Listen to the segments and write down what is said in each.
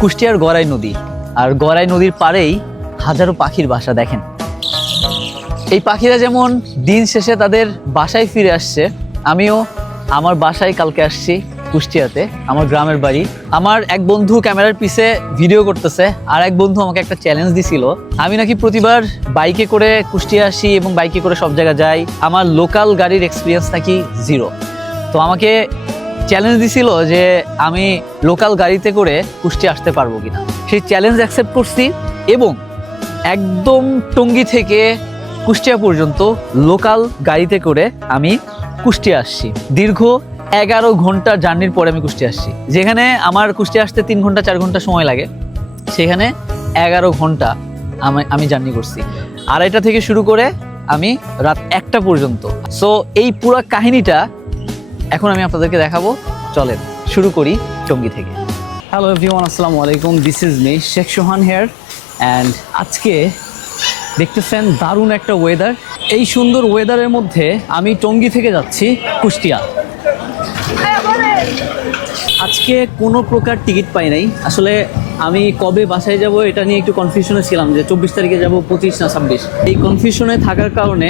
কুষ্টিয়ার গড়াই নদী, আর গড়াই নদীর পাড়েই হাজারো পাখির বাসা। দেখেন এই পাখিরা যেমন দিন শেষে তাদের বাসায় ফিরে আসছে, আমিও আমার বাসায় কালকে আসছি কুষ্টিয়াতে, আমার গ্রামের বাড়ি। আমার এক বন্ধু ক্যামেরার পিছে ভিডিও করতেছে, আর এক বন্ধু আমাকে একটা চ্যালেঞ্জ দিছিল, আমি নাকি প্রতিবার বাইকে করে কুষ্টিয়া আসি এবং বাইকে করে সব জায়গায় যাই, আমার লোকাল গাড়ির এক্সপিরিয়েন্স নাকি জিরো। তো আমাকে চ্যালেঞ্জ দিছিল যে আমি লোকাল গাড়িতে করে কুষ্টিয়া আসতে পারবো কিনা। সেই চ্যালেঞ্জ অ্যাকসেপ্ট করছি এবং একদম টঙ্গী থেকে কুষ্টিয়া পর্যন্ত লোকাল গাড়িতে করে আমি কুষ্টিয়া আসছি। দীর্ঘ 11 ঘন্টা জার্নির পরে আমি কুষ্টিয়া আসছি। যেখানে আমার কুষ্টিয়া আসতে 3 ঘন্টা 4 ঘন্টা সময় লাগে, সেখানে 11 ঘন্টা আমি জার্নি করছি। 2:30 থেকে শুরু করে আমি রাত 1টা পর্যন্ত। সো এই পুরো কাহিনীটা এখন আমি আপনাদেরকে দেখাবো। চলেন শুরু করি টঙ্গী থেকে। হ্যালো এভরিওয়ান, আসসালামু আলাইকুম। This is me Sheikh Sohan here and আজকে দেখতেছেন দারুণ একটা ওয়েদার। এই সুন্দর ওয়েদারের মধ্যে আমি টঙ্গী থেকে যাচ্ছি কুষ্টিয়া। আজকে কোনো প্রকার টিকিট পাই নাই। আসলে আমি কবে বাসায় যাব এটা নিয়ে একটু কনফিউশনে ছিলাম যে 24 তারিখে যাব, 25 না 26। এই কনফিউশনে থাকার কারণে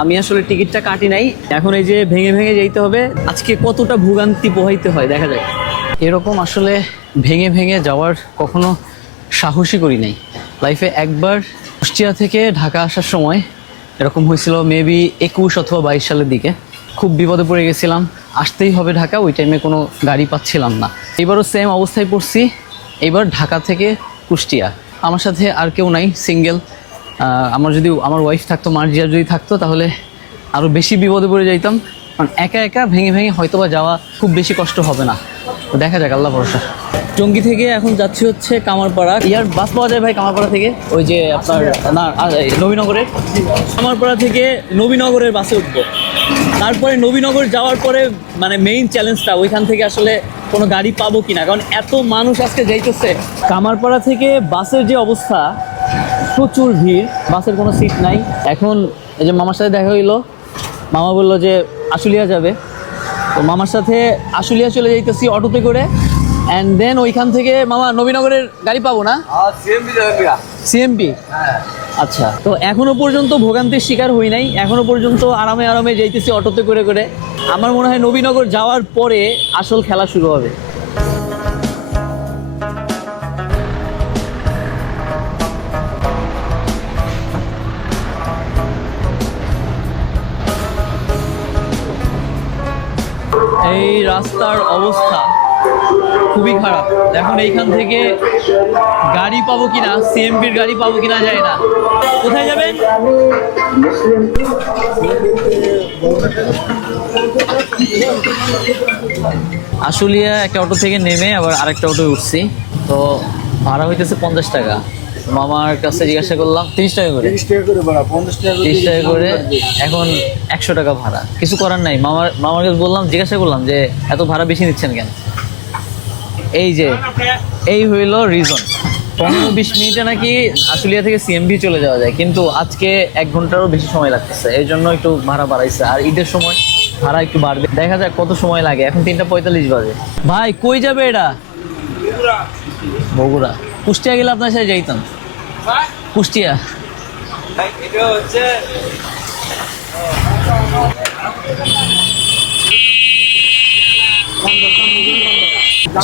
আমি আসলে টিকিটটা কাটি নাই। এখন এই যে ভেঙে ভেঙে যেতে হবে, আজকে কতটা ভোগান্তি পোহাইতে হয় দেখা যায়। এরকম আসলে ভেঙে ভেঙে যাওয়ার কখনো সাহসই করি নাই লাইফে। একবার কুষ্টিয়া থেকে ঢাকা আসার সময় এরকম হয়েছিল, মেবি 21 অথবা 22 সালের দিকে। খুব বিপদে পড়ে গেছিলাম, আসতেই হবে ঢাকা, ওই টাইমে কোনো গাড়ি পাচ্ছিলাম না। এবারও সেম অবস্থায় পড়ছি। এবার ঢাকা থেকে কুষ্টিয়া, আমার সাথে আর কেউ নাই, সিঙ্গেল। আমার ওয়াইফ থাকতো, মার্জিয়া যদি থাকতো তাহলে আরও বেশি বিপদে পড়ে যাইতাম। কারণ একা একা ভেঙে ভেঙে হয়তোবা যাওয়া খুব বেশি কষ্ট হবে না। তো দেখা যাক, আল্লাহ ভরসা। টঙ্গী থেকে এখন যাচ্ছি হচ্ছে কামারপাড়া। ইয়ার বাস পাওয়া যায় ভাই কামারপাড়া থেকে? ওই যে আপনার না নবীনগরের, কামারপাড়া থেকে নবীনগরের বাসে উঠবো। তারপরে নবীনগর যাওয়ার পরে মানে মেইন চ্যালেঞ্জটা ওইখান থেকে আসলে কোনো গাড়ি পাবো কিনা, কারণ এত মানুষ আজকে যাইতেছে। কামারপাড়া থেকে বাসের যে অবস্থা, প্রচুর ভিড়, বাসের কোনো সিট নাই। এখন এই যে মামার সাথে দেখা হইলো, মামা বললো যে আশুলিয়া যাবে, তো মামার সাথে আশুলিয়া চলে যাইতেছি অটোতে করে। অ্যান্ড দেন ওইখান থেকে মামা নবীনগরের গাড়ি পাবো না? সিএমপি। আচ্ছা, তো এখনো পর্যন্ত ভোগান্তির শিকার হই নাই, এখনো পর্যন্ত আরামে আরামে যাইতেছি অটোতে করে করে। আমার মনে হয় নবীনগর যাওয়ার পরে আসল খেলা শুরু হবে। এই রাস্তার অবস্থা খুবই খারাপ। এখন এইখান থেকে গাড়ি পাবো কিনা, সিএমপির গাড়ি পাবো কিনা যায় না। কোথায় যাবেন? আশুলিয়া একটা অটো থেকে নেমে আবার আরেকটা অটো উঠছি, তো ভাড়া হইতেছে 50 টাকা। মামার কাছে জিজ্ঞাসা করলাম 30 টাকা করে, 30 টাকা করে। এখন 100 টাকা ভাড়া, কিছু করার নাই। মামার কাছে বললাম, জিজ্ঞাসা করলাম যে এত ভাড়া বেশি নিচ্ছেন কেন? এই হইল রিজন। 15-20 মিনিটে নাকি আশুলিয়া থেকে সিএমবি চলে যাওয়া যায়, কিন্তু আজকে 1 ঘন্টারও বেশি সময় লাগতেছে, এই জন্য একটু ভাড়া বাড়াইছে। আর ঈদের সময় ভাড়া একটু বাড়বে, দেখা যাক কত সময় লাগে। এখন 3:45 বাজে। ভাই কই যাবে এটা? বগুড়া। কুষ্টিয়া গেলে আপনার সাথে যাইতাম। কুষ্টিয়া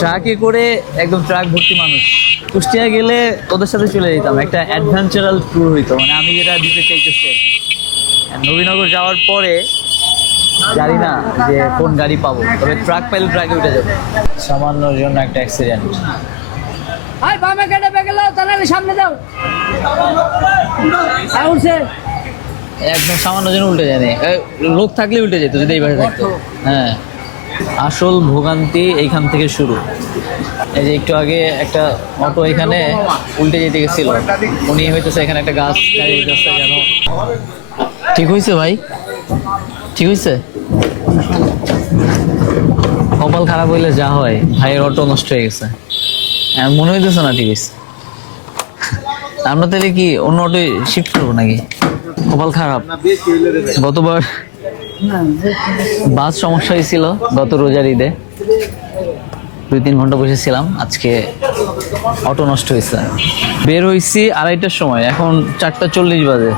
ট্রাকে করে, একদম ট্রাক ভর্তি মানুষ। কুষ্টিয়া গেলে ওদের সাথে চলে যেতাম, একটা অ্যাডভেঞ্চারাল ট্যুর হইতো, মানে আমি যেটা দিতে চাইতেছি আর কি। নবীনগর যাওয়ার পরে জানি না যে কোন গাড়ি পাবো, তবে ট্রাক পাইলে ট্রাকে উঠে যাবে। সামান্যর জন্য একটা অ্যাক্সিডেন্ট। একদম সামান্য জন্য উল্টে যায়নি, লোক থাকলে উল্টে যেত যদি এই বাসে থাকতো। হ্যাঁ, আসল ভোগান্তি এইখান থেকে শুরু। এই যে একটু আগে একটা অটো এখানে উল্টে যেতে গেছিল, উনি হইতেছে এখানে একটা গাছ দাঁড়িয়ে যেতেছে যেন। ঠিক হয়েছে ভাই? ঠিক হয়েছে? কপাল খারাপ হইলে যা হয়, ভাইয়ের অটো নষ্ট হয়ে গেছে। মনে হইতেছে না ঠিক আছে। আমরা তাহলে কি অন্য অটো শিফট করবো নাকি? কপাল খারাপ। গতবার বাস সমস্যা হয়েছিল, গত রোজার ঈদে 2-3 ঘন্টা বসেছিলাম। আজকে অটো নষ্ট হয়েছে। বের হয়েছি 2:30টার সময়, এখন 4:40 বাজে।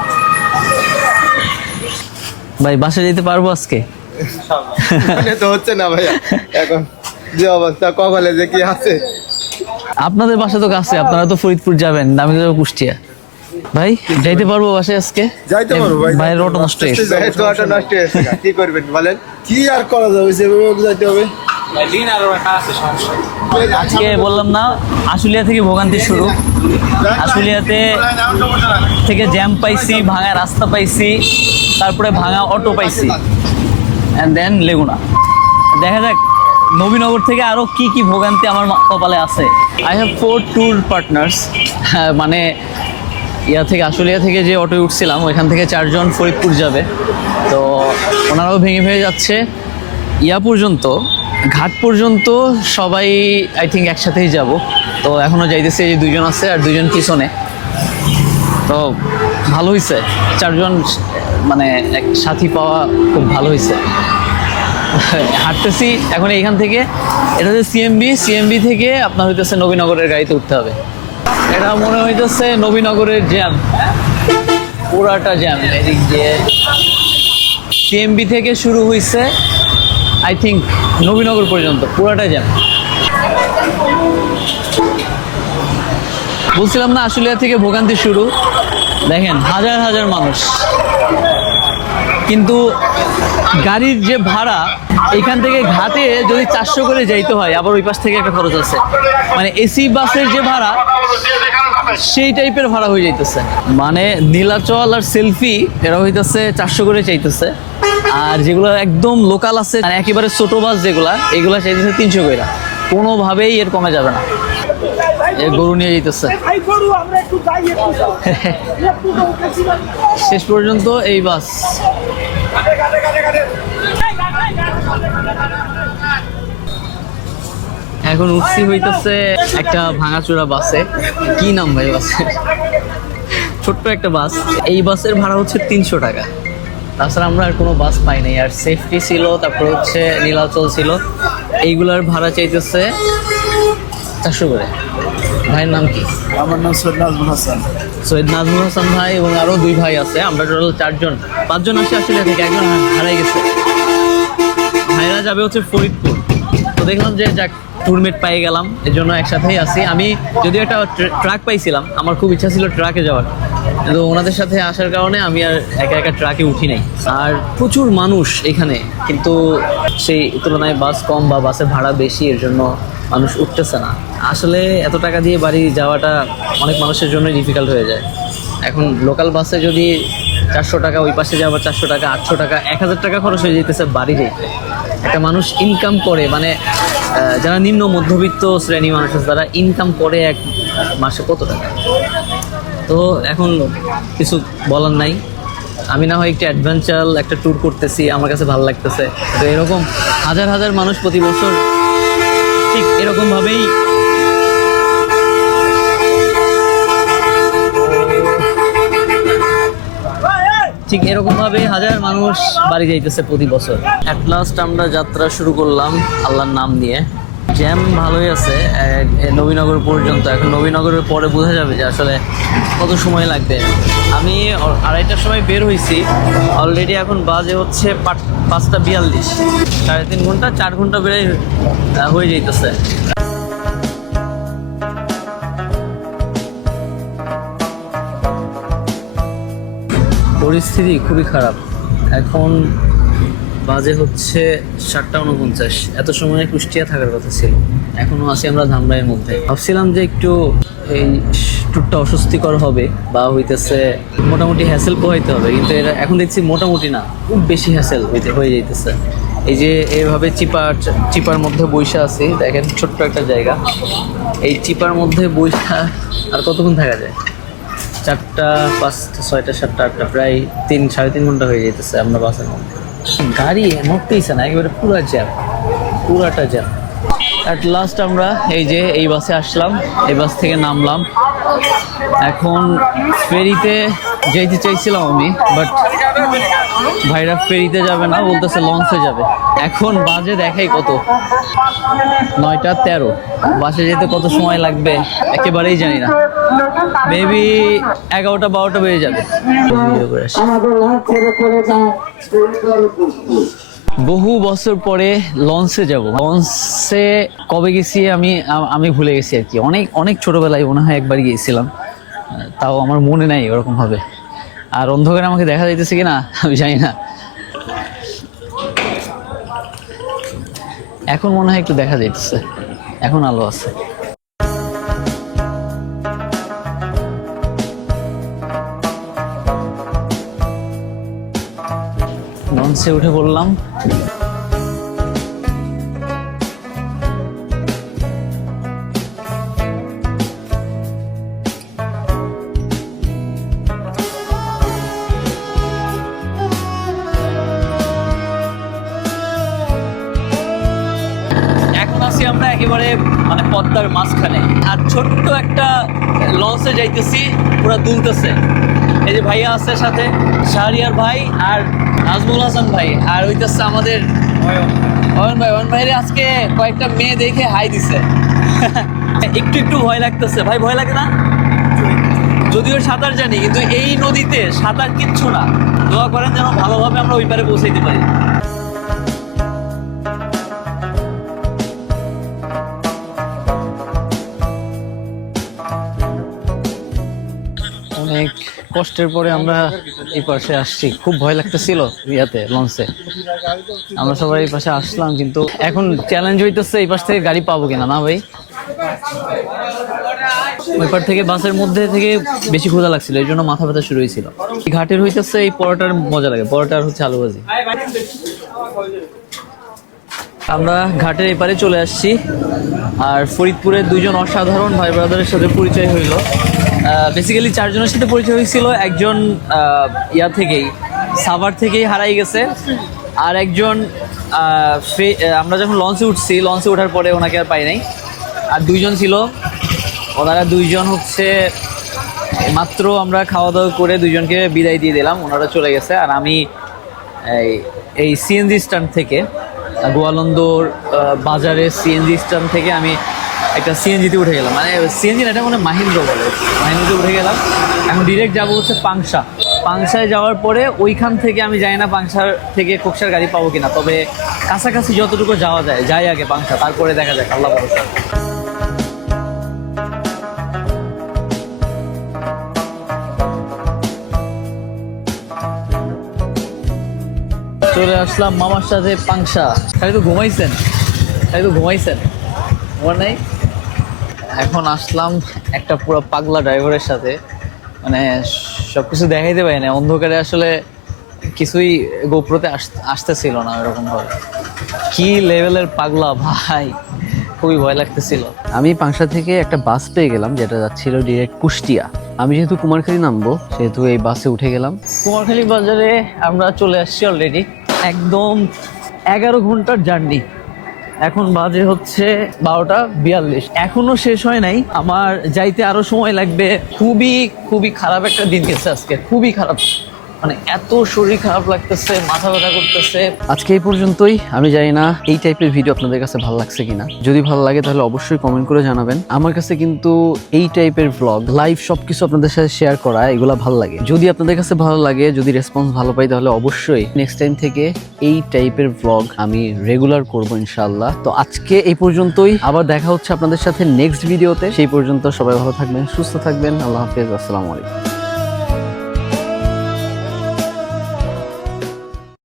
ভাই বাসায় যেতে পারবো আজকে? তো হচ্ছে না ভাইয়া, এখন যে অবস্থা কপালে যে কি আছে। আপনাদের বাসা তো কাছে, আপনারা তো ফরিদপুর যাবেন, আমি তো যাবো কুষ্টিয়া। ভাই যাইতে পারবো বাসায় আজকে? যাইতে পারবো ভাই। ভাইয়ের অটো নষ্ট হয়েছে। তো অটো নষ্ট হয়েছে, কি করবেন বলেন? কি আর করা যাবে, সেভাবে যাইতে হবে। আজকে বললাম না, আশুলিয়া থেকে ভোগান্তি শুরু। আশুলিয়াতে থেকে জ্যাম পাইছি, ভাঙা রাস্তা পাইছি, তারপরে ভাঙা অটো পাইছি, অ্যান্ড দেন লেগুনা। দেখা যাক নবীনগর থেকে আরো কি কি ভোগান্তি আমার কপালে আছে। I have 4 tour partners. মানে ইয়া থেকে, আশুলিয়া থেকে যে অটোয় উঠছিলাম ওইখান থেকে 4 জন ফরিদপুর যাবে, তো ওনারাও ভেঙে ভেঙে যাচ্ছে। ইয়া পর্যন্ত, ঘাট পর্যন্ত সবাই আই থিঙ্ক একসাথেই যাব। তো এখনও যাইতেছে, এই 2 জন আছে আর 2 জন পিছনে। তো ভালো হয়েছে 4 জন মানে এক সাথী পাওয়া, খুব ভালো হয়েছে। হাঁটতেছি এখন এইখান থেকে, এটা হচ্ছে সিএমবি থেকে আপনার হইতেছে নবীনগরের গাড়িতে উঠতে হবে। এটা মনে হইতেছে নবীনগরের জ্যাম, পুরাটা জ্যাম। এদিক দিয়ে সিএমবি থেকে শুরু হয়েছে আই থিঙ্ক নবীনগর পর্যন্ত পুরাটা জ্যাম। বলছিলাম না আশুলিয়া থেকে ভোগান্তি শুরু। দেখেন হাজার হাজার মানুষ, কিন্তু গাড়ির যে ভাড়া, এখান থেকে ঘাটে যদি 400 করে যাইতে হয়, আবার ওই পাশ থেকে একটা খরচ আছে। মানে এসি বাসের যে ভাড়া, সেই টাইপের ভাড়া হয়ে যাইতেছে। মানে নীলাচল আর সেলফি এরা হইতেছে 400 করে চাইতেছে, আর যেগুলো একদম লোকাল আছে, মানে একেবারে ছোট বাস যেগুলা, এগুলা চাইতেছে 300 করে। কোনোভাবেই এর কমে যাবে না। এ গরু নিয়ে যেতেছে শেষ পর্যন্ত এই বাস। এখন উঠছি হইতেছে একটা ভাঙাচোরা বাসে। কি নাম ভাই বাসের? ছোট্ট একটা বাস। এই বাসের ভাড়া হচ্ছে 300 টাকা। তাছাড়া আমরা আর কোনো বাস পাই নাই। আর সেফটি ছিল, তারপর হচ্ছে নীলাচল ছিল, এইগুলার ভাড়া চাইতেছে 400 করে। ভাইয়ের নাম কি? আমার নাম সৈয়দ নাজমুল হাসান। সৈয়দ নাজমুল হাসান ভাই এবং আরো 2 ভাই আছে। আমরা টোটাল 4 জন, 5 জন আসি আসলে থেকে, একজন হারাই গেছে। ভাইরা যাবে হচ্ছে ফরিদপুর। তো দেখলাম যে যাক ট্যুরমেট পেয়ে গেলাম, এর জন্য একসাথেই আসি। আমি যদিও একটা ট্রাক পাইছিলাম, আমার খুব ইচ্ছা ছিল ট্রাকে যাওয়ার, কিন্তু ওনাদের সাথে আসার কারণে আমি আর একা একা ট্রাকে উঠি নাই। আর প্রচুর মানুষ এখানে, কিন্তু সেই তুলনায় বাস কম বা বাসের ভাড়া বেশি, এর জন্য মানুষ উঠতেছে না। আসলে এত টাকা দিয়ে বাড়ি যাওয়াটা অনেক মানুষের জন্য ডিফিকাল্ট হয়ে যায়। এখন লোকাল বাসে যদি 400 টাকা, ওই পাশে যাওয়ার 400 টাকা, 800 টাকা, 1000 টাকা খরচ হয়ে যেতেছে বাড়ি যেতে। একটা মানুষ ইনকাম করে, মানে যারা নিম্ন মধ্যবিত্ত শ্রেণী মানুষ আছে, তারা ইনকাম করে এক মাসে কত টাকা? তো এখন কিছু বলার নাই। আমি না হয় একটু অ্যাডভেঞ্চার একটা ট্যুর করতেছি, আমার কাছে ভালো লাগতেছে। তো এরকম হাজার হাজার মানুষ প্রতি বছর ঠিক এরকমভাবেই হাজার মানুষ বাড়ি যাইতেছে প্রতি বছর। অ্যাট লাস্ট আমরা যাত্রা শুরু করলাম আল্লাহর নাম নিয়ে। জ্যাম ভালোই আছে নবীনগর পর্যন্ত। এখন নবীনগরের পরে বোঝা যাবে যে আসলে কত সময় লাগবে। আমি 2:30টার সময় বের হয়েছি, অলরেডি এখন বাজে হচ্ছে 5:42। 3.5 ঘন্টা, 4 ঘন্টা বেড়ে হয়ে যাইতেছে। পরিস্থিতি খুবই খারাপ। এখন বাজে হচ্ছে 7:49। এত সময় কুষ্টিয়া থাকার কথা ছিল, এখনো আছি আমরা ধামরাইয়ের মধ্যে। ভাবছিলাম যে একটু এই ট্যুরটা অস্বস্তিকর হবে বা হইতেছে মোটামুটি হ্যাসেল পোহাইতে হবে, কিন্তু এরা এখন দেখছি মোটামুটি না, খুব বেশি হ্যাসেল হয়ে যাইতেছে। এই যে এভাবে চিপার মধ্যে বইসা আছি, দেখেন ছোট্ট একটা জায়গা, এই চিপার মধ্যে বইসা আর কতক্ষণ থাকা যায়? 4টা, 5টা, 6টা, 7টা, 8টা, প্রায় 3-3.5 ঘন্টা হয়ে যেতেছে আমরা বাসের মধ্যে। গাড়ি নড়তেইছে না, একেবারে পুরা জ্যাম, পুরাটা জ্যাম। অ্যাট লাস্ট আমরা এই যে এই বাসে আসলাম, এই বাস থেকে নামলাম। এখন ফেরিতে যেতে চাইছিলাম আমি, বাট ভাইরা ফেরিতে যাবে না, বলতেছে লঞ্চে যাবে। এখন বাজে দেখাই কত, 9:13। বাসে যেতে কত সময় লাগবে একেবারেই জানি না, মেবি 11টা-12টা বেজে যাবে। বহু বছর পরে লঞ্চে যাব। লঞ্চে কবে গেছি আমি ভুলে গেছি আর কি। অনেক অনেক ছোটবেলায় মনে হয় একবার গিয়েছিলাম, তাও আমার মনে নাই ওরকম ভাবে। আর অন্ধকারে আমাকে দেখা যাইতেছে কিনা আমি জানি না। এখন মনে হয় একটু দেখা যাইতেছে, এখন আলো আছে। লঞ্চে উঠে পড়লাম। এখন আছি আমরা একেবারে মানে পদ্মার মাঝখানে, আর ছোট্ট একটা লঞ্চে যাইতেছি, পুরা দুলতেছে। এই যে ভাইয়া আছে সাথে, শাহরিয়ার ভাই আর নাজমুল হাসান ভাই, আর হইতেছে আমাদের অয়ন ভাইরে আজকে কয়েকটা মেয়ে দেখে হাই দিছে। একটু একটু ভয় লাগতেছে ভাই, ভয় লাগে না? যদিও সাঁতার জানি, কিন্তু এই নদীতে সাঁতার কিচ্ছু না। দোয়া করেন যেন ভালোভাবে আমরা ওই পারে পৌঁছাইতে পারি। অনেক কষ্টের পরে আমরা এই পাশে আসছি। খুব ভয় লাগতেছিল ইয়াতে লঞ্চে, আমরা সবাই এই পাশে আসলাম, কিন্তু এখন চ্যালেঞ্জ হইতেছে এই পাশ থেকে গাড়ি পাবো কিনা। না ভাই, ওই পার থেকে বাসের মধ্যে থেকে বেশি ক্ষুধা লাগছিল, এই জন্য মাথা ব্যথা শুরু হয়েছিল। এই ঘাটের হইতেছে এই পরোটার মজা লাগে, পরোটার হচ্ছে আলু ভাজি। আমরা ঘাটের এপারে চলে আসছি, আর ফরিদপুরের দুইজন অসাধারণ ভাই ব্রাদারের সাথে পরিচয় হইল। বেসিক্যালি 4 জনের সাথে পরিচয় হয়েছিল। একজন ইয়া থেকেই, সাভার থেকেই হারাই গেছে, আর একজন আমরা যখন লঞ্চে উঠছি, লঞ্চে ওঠার পরে ওনাকে আর পাই নাই। আর 2জন ছিল, ওনারা 2জন হচ্ছে মাত্র আমরা খাওয়া দাওয়া করে 2জনকে বিদায় দিয়ে দিলাম, ওনারা চলে গেছে। আর আমি এই সিএনজি স্ট্যান্ড থেকে, গোয়ালন্দর বাজারে সিএনজি স্ট্যান্ড থেকে আমি একটা সিএনজিতে উঠে গেলাম। মানে সিএনজি না, এটা মানে মাহিন্দ্র বলে, মাহিন্দ্রতে উঠে গেলাম। এখন ডিরেক্ট যাবো হচ্ছে পাংশায় যাওয়ার পরে ওইখান থেকে আমি জানি না পাংশার থেকে খোকসার গাড়ি পাবো কিনা, তবে কাছাকাছি যতটুকু যাওয়া যায় যাই আগে পাংশা, তারপরে দেখা যাক, আল্লাহ ভরসা। চলে আসলাম মামার সাথে পাংশা। খালি তো ঘুমাইছেন মনে নাই। এখন আসলাম একটা পুরো পাগলা ড্রাইভারের সাথে, মানে সবকিছু দেখাইতে পারি না, অন্ধকারে আসলে কিছুই গোপ্রোতে আসতেছিল না এরকম ভাবে। কি লেভেলের পাগলা ভাই, খুবই ভয় লাগতেছিল। আমি পাংশা থেকে একটা বাস পেয়ে গেলাম, যেটা যাচ্ছিল ডিরেক্ট কুষ্টিয়া। আমি যেহেতু কুমারখালী নামবো, সেহেতু এই বাসে উঠে গেলাম। কুমারখালী বাজারে আমরা চলে আসছি অলরেডি। একদম 11 ঘন্টার জার্নি। এখন বাজে হচ্ছে 12:42। এখনো শেষ হয় নাই, আমার যাইতে আরো সময় লাগবে। খুবই খুবই খারাপ একটা দিন গেছে আজকে, খুবই খারাপ। মানে এত শরীর খারাপ লাগতেছে, মাথা ব্যথা করতেছে। আজকে এই পর্যন্তই। আমি জানি না এই টাইপের ভিডিও আপনাদের কাছে ভালো লাগছে কিনা। যদি ভালো লাগে তাহলে অবশ্যই কমেন্ট করে জানাবেন। আমার কাছে কিন্তু এই টাইপের ভ্লগ, লাইভ সবকিছু আপনাদের সাথে শেয়ার করা, এগুলা ভালো লাগে। যদি আপনাদের কাছে ভালো লাগে, যদি রেসপন্স ভালো পাই, তাহলে অবশ্যই নেক্সট টাইম থেকে এই টাইপের ভ্লগ আমি রেগুলার করব ইনশাআল্লাহ। তো আজকে এই পর্যন্তই, আবার দেখা হচ্ছে আপনাদের সাথে নেক্সট ভিডিওতে। সেই পর্যন্ত সবাই ভালো থাকবেন, সুস্থ থাকবেন। আল্লাহ হাফেজ, আসসালামু আলাইকুম।